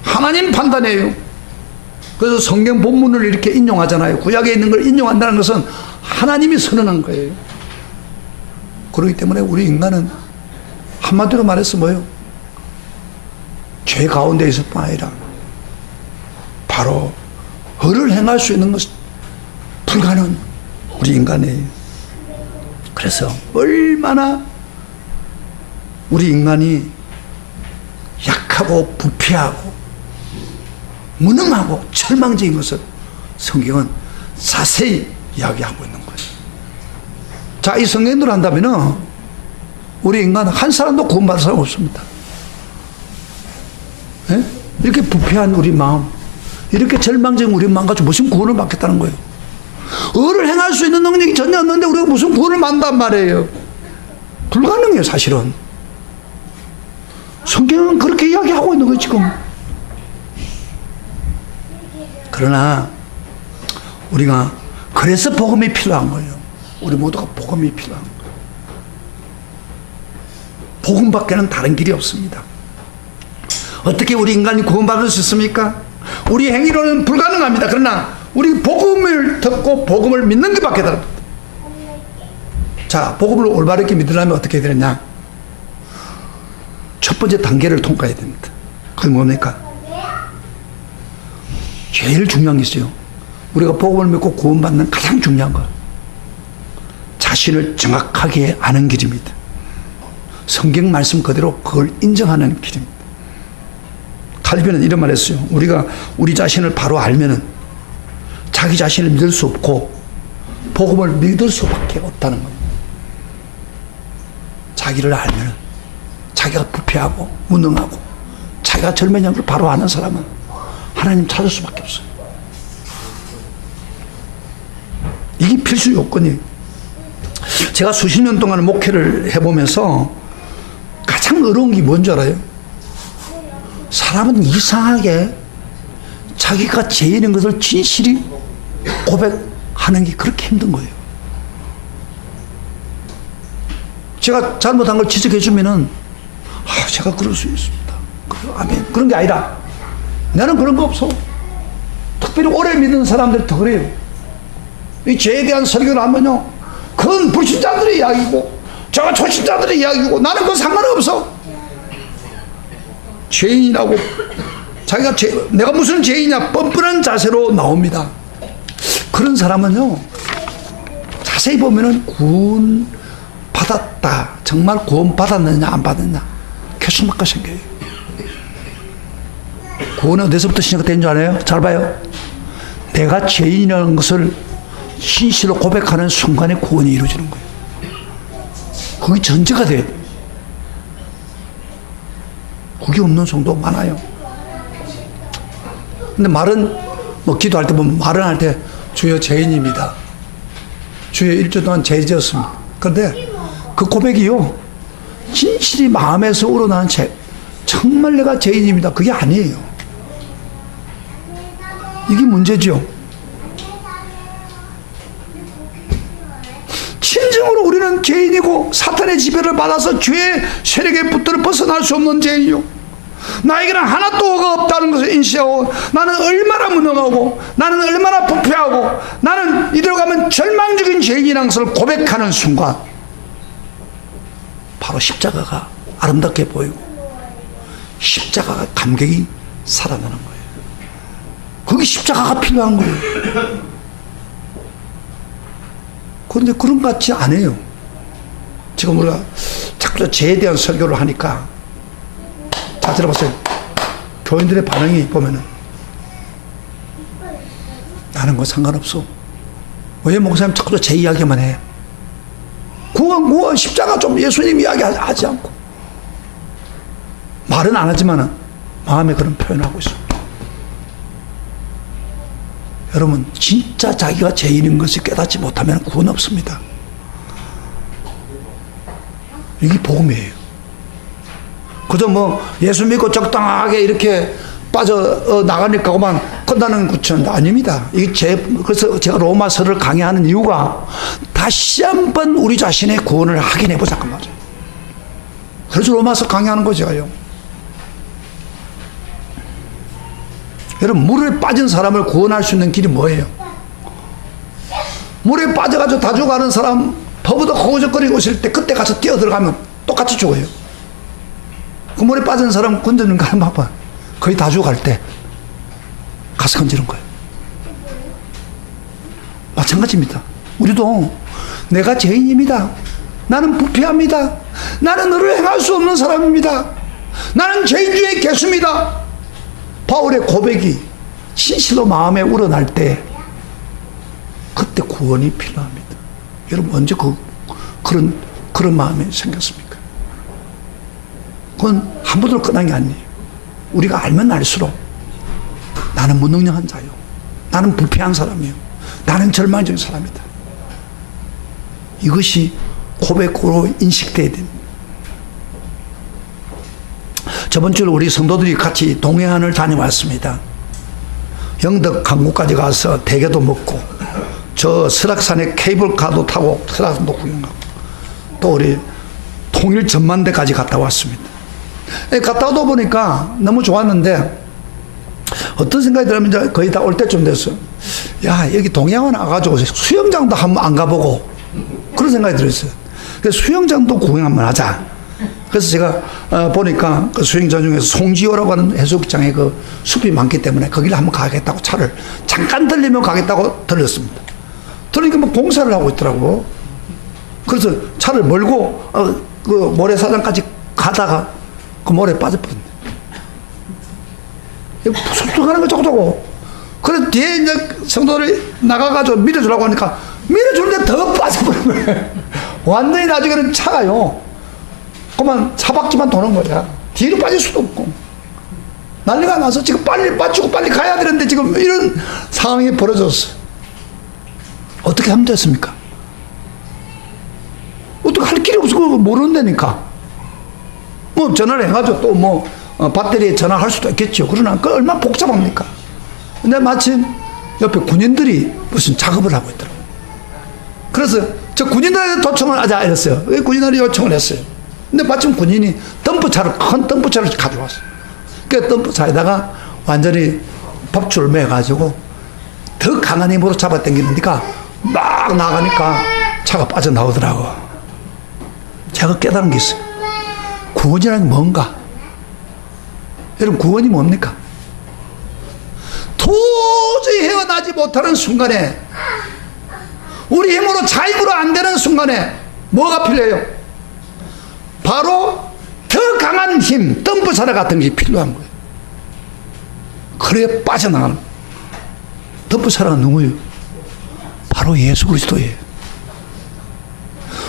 하나님 판단이에요. 그래서 성경 본문을 이렇게 인용하잖아요. 구약에 있는 걸 인용한다는 것은 하나님이 선언한 거예요. 그렇기 때문에 우리 인간은 한마디로 말해서 뭐예요? 죄 가운데 있을 뿐 아니라 바로 의를 행할 수 있는 것은 불가능한 우리 인간이에요. 그래서 얼마나 우리 인간이 약하고 부패하고 무능하고 절망적인 것을 성경은 자세히 이야기하고 있는 거예요. 자, 이 성경대로 한다면 우리 인간은 한 사람도 구원받을 사람 없습니다. 예? 이렇게 부패한 우리 마음, 이렇게 절망적인 우리 마음 가지고 무슨 구원을 받겠다는 거예요? 의를 행할 수 있는 능력이 전혀 없는데 우리가 무슨 구원을 받는단 말이에요? 불가능해요, 사실은. 성경은 그렇게 이야기하고 있는 거예요, 지금. 그러나 우리가 그래서 복음이 필요한 거예요. 우리 모두가 복음이 필요한 거예요. 복음밖에는 다른 길이 없습니다. 어떻게 우리 인간이 구원받을 수 있습니까? 우리 행위로는 불가능합니다. 그러나 우리 복음을 듣고 복음을 믿는 것밖에 다릅니다. 자, 복음을 올바르게 믿으려면 어떻게 해야 되느냐? 첫 번째 단계를 통과해야 됩니다. 그게 뭡니까? 제일 중요한 게 있어요. 우리가 복음을 믿고 구원받는 가장 중요한 것, 자신을 정확하게 아는 길입니다. 성경 말씀 그대로 그걸 인정하는 길입니다. 칼빈은 이런 말 했어요. 우리가 우리 자신을 바로 알면은 자기 자신을 믿을 수 없고 복음을 믿을 수밖에 없다는 겁니다. 자기를 알면은 자기가 부패하고 무능하고 자기가 절망한 걸 바로 아는 사람은 하나님 찾을 수밖에 없어요. 이게 필수 요건이에요. 제가 수십 년 동안 목회를 해보면서 가장 어려운 게 뭔지 알아요? 사람은 이상하게 자기가 죄인인 것을 진실히 고백하는 게 그렇게 힘든 거예요. 제가 잘못한 걸 지적해 주면은 제가 그럴 수 있습니다. 아멘. 그런 게 아니라 나는 그런 거 없어. 특별히 오래 믿는 사람들이 더 그래요. 이 죄에 대한 설교를 하면요, 그건 불신자들의 이야기고 저건 초신자들의 이야기고 나는 그건 상관없어. 죄인이라고 자기가 내가 무슨 죄인이냐 뻔뻔한 자세로 나옵니다. 그런 사람은요, 자세히 보면은 구원 받았다, 정말 구원 받았느냐 안 받았느냐 개수막가 생겨요. 구원은 어디서부터 시작되는 줄 알아요? 잘 봐요. 내가 죄인이라는 것을 진실로 고백하는 순간에 구원이 이루어지는 거예요. 그게 전제가 돼요. 그게 없는 성도 많아요. 근데 말은 뭐 기도할 때 보면 말은 할 때 주여 죄인입니다. 주여 일주일 동안 죄 지었습니다. 그런데 그 고백이요, 진실이 마음에서 우러나는 죄, 정말 내가 죄인입니다, 그게 아니에요. 이게 문제죠. 진정으로 우리는 죄인이고 사탄의 지배를 받아서 죄의 세력의 붙들어 벗어날 수 없는 죄인이요, 나에게는 하나도 없다는 것을 인식하고 나는 얼마나 무능하고 나는 얼마나 부패하고 나는 이대로 가면 절망적인 죄인이라는 것을 고백하는 순간 바로 십자가가 아름답게 보이고 십자가가 감격이 살아나는 거예요. 거기 십자가가 필요한 거예요. 그런데 그런 것 같지 않아요. 지금 우리가 자꾸 죄에 대한 설교를 하니까, 자 들어보세요. 교인들의 반응이 보면은 나는 뭐 상관없어, 왜 목사님 자꾸 죄 이야기만 해, 구원 십자가 좀 예수님 이야기 하지 않고, 말은 안 하지만은 마음에 그런 표현하고 있습니다. 여러분, 진짜 자기가 죄인인 것을 깨닫지 못하면 구원 없습니다. 이게 복음이에요. 그저 뭐 예수 믿고 적당하게 이렇게 빠져 나가니까 그만 끝나는 구천 아닙니다. 그래서 제가 로마서를 강의하는 이유가 다시 한번 우리 자신의 구원을 확인해 보자고 말이에요. 그래서 로마서 강의하는 거죠. 여러분, 물에 빠진 사람을 구원할 수 있는 길이 뭐예요? 물에 빠져가지고 다 죽어가는 사람 버부덕 허우적거리고 있을 때 그때 가서 뛰어들어가면 똑같이 죽어요. 그 물에 빠진 사람 건드는 거 한번 봐봐. 거의 다 죽어갈 때 가서 건지는 거예요. 마찬가지입니다. 우리도 내가 죄인입니다, 나는 부패합니다, 나는 너를 행할 수 없는 사람입니다, 나는 죄인 중에 개수입니다. 바울의 고백이 진실로 마음에 우러날 때 그때 구원이 필요합니다. 여러분, 언제 그런 마음이 생겼습니까? 그건 한 번으로 끝난 게 아니에요. 우리가 알면 알수록 나는 무능력한 자요, 나는 부패한 사람이요, 나는 절망적인 사람이다, 이것이 고백으로 인식돼야 됩니다. 저번 주에 우리 성도들이 같이 동해안을 다녀왔습니다. 영덕 강구까지 가서 대게도 먹고, 저 설악산에 케이블카도 타고 설악산도 구경하고, 또 우리 통일 전만대까지 갔다 왔습니다. 갔다 오다 보니까 너무 좋았는데 어떤 생각이 들면 이제 거의 다 올 때쯤 됐어요. 야, 여기 동해안 와가지고 수영장도 한번 안 가보고, 그런 생각이 들었어요. 그래서 수영장도 구경 한번 하자. 그래서 제가 보니까 그 수영장 중에서 송지호라고 하는 해수욕장에 그 숲이 많기 때문에 거기를 한번 가겠다고 차를 잠깐 들리면 가겠다고 들렸습니다. 들으니까 뭐 공사를 하고 있더라고. 그래서 차를 몰고 그 모래사장까지 가다가 그 모래에 빠져버렸네. 쑥쑥 가는 거 저거. 그래서 뒤에 이제 성도들이 나가가지고 밀어주라고 하니까 밀어주는데 더 빠져버린 거예요. 완전히 나중에는 차가요, 그만 차박지만 도는 거야. 뒤로 빠질 수도 없고. 난리가 나서 지금 빨리 빠지고 빨리 가야 되는데 지금 이런 상황이 벌어졌어요. 어떻게 하면 됐습니까? 어떻게 할 길이 없어. 모르는다니까. 뭐 전화를 해가지고 또 뭐 배터리에 전화할 수도 있겠죠. 그러나 그 얼마나 복잡합니까? 근데 마침 옆에 군인들이 무슨 작업을 하고 있더라고요. 그래서 저 군인들한테 도청을 하자 이랬어요. 군인들이 요청을 했어요. 근데 마침 군인이 덤프차를, 큰 덤프차를 가져왔어요. 그 덤프차에다가 완전히 법줄을 매가지고 더 강한 힘으로 잡아당기니까 막 나가니까 차가 빠져나오더라고. 제가 깨달은 게 있어요. 구원이라는 게 뭔가? 여러분, 구원이 뭡니까? 도저히 헤어나지 못하는 순간에, 우리 힘으로 자입으로 안 되는 순간에 뭐가 필요해요? 바로 더 강한 힘, 덤프차라 같은 것이 필요한 거예요. 그래야 빠져나가는 거예요. 덤프차라가 누구예요? 바로 예수 그리스도예요.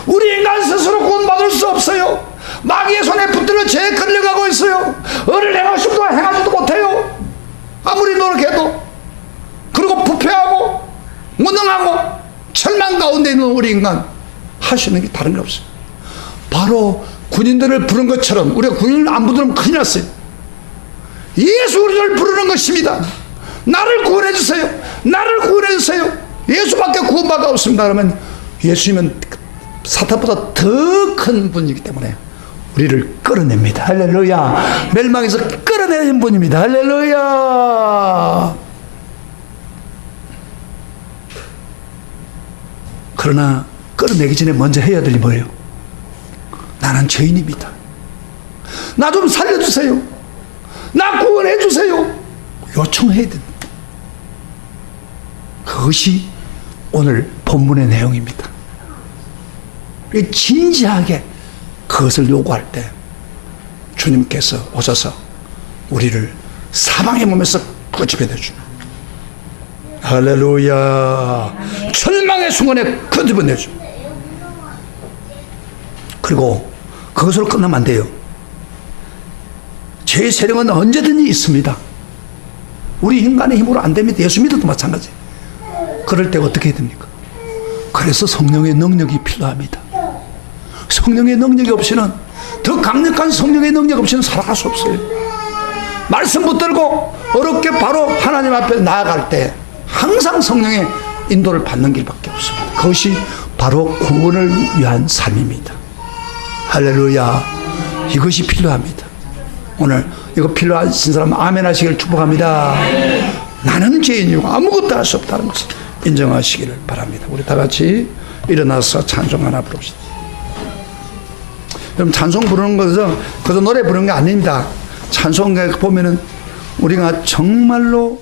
우리 인간 스스로 구원받을 수 없어요. 마귀의 손에 붙들려 죄에 끌려가고 있어요. 을을 행하고 싶어도 행하지도 못해요. 아무리 노력해도. 그리고 부패하고 무능하고 절망 가운데 있는 우리 인간 할 수 있는 게 다른 게 없어요. 바로 군인들을 부른 것처럼 우리가 군인을 안 부르면 큰일 났어요. 예수 우리를 부르는 것입니다. 나를 구원해 주세요. 나를 구원해 주세요. 예수밖에 구원받을 없습니다. 그러면 예수님은 사탄보다 더 큰 분이기 때문에 우리를 끌어냅니다. 할렐루야. 멸망에서 끌어내는 분입니다. 할렐루야. 그러나 끌어내기 전에 먼저 해야 될 일이 뭐예요? 나는 죄인입니다. 나 좀 살려주세요. 나 구원해 주세요. 요청해야 됩니다. 그것이 오늘 본문의 내용입니다. 진지하게 그것을 요구할 때 주님께서 오셔서 우리를 사망의 몸에서 끄집어내 줍니다. 할렐루야. 절망의 순간에 끄집어내 줍니다. 그리고 그것으로 끝나면 안 돼요. 죄의 세력은 언제든지 있습니다. 우리 인간의 힘으로 안 됩니다. 예수 믿어도 마찬가지. 그럴 때 어떻게 해야 됩니까? 그래서 성령의 능력이 필요합니다. 성령의 능력이 없이는, 더 강력한 성령의 능력 없이는 살아갈 수 없어요. 말씀 붙들고 어렵게 바로 하나님 앞에 나아갈 때 항상 성령의 인도를 받는 길밖에 없습니다. 그것이 바로 구원을 위한 삶입니다. 할렐루야. 이것이 필요합니다. 오늘 이거 필요하신 사람 아멘 하시기를 축복합니다. 나는 죄인이고 아무것도 할 수 없다는 것을 인정하시기를 바랍니다. 우리 다 같이 일어나서 찬송 하나 부릅시다. 여러분, 찬송 부르는 것은 그저 노래 부르는 게 아닙니다. 찬송가 보면은 우리가 정말로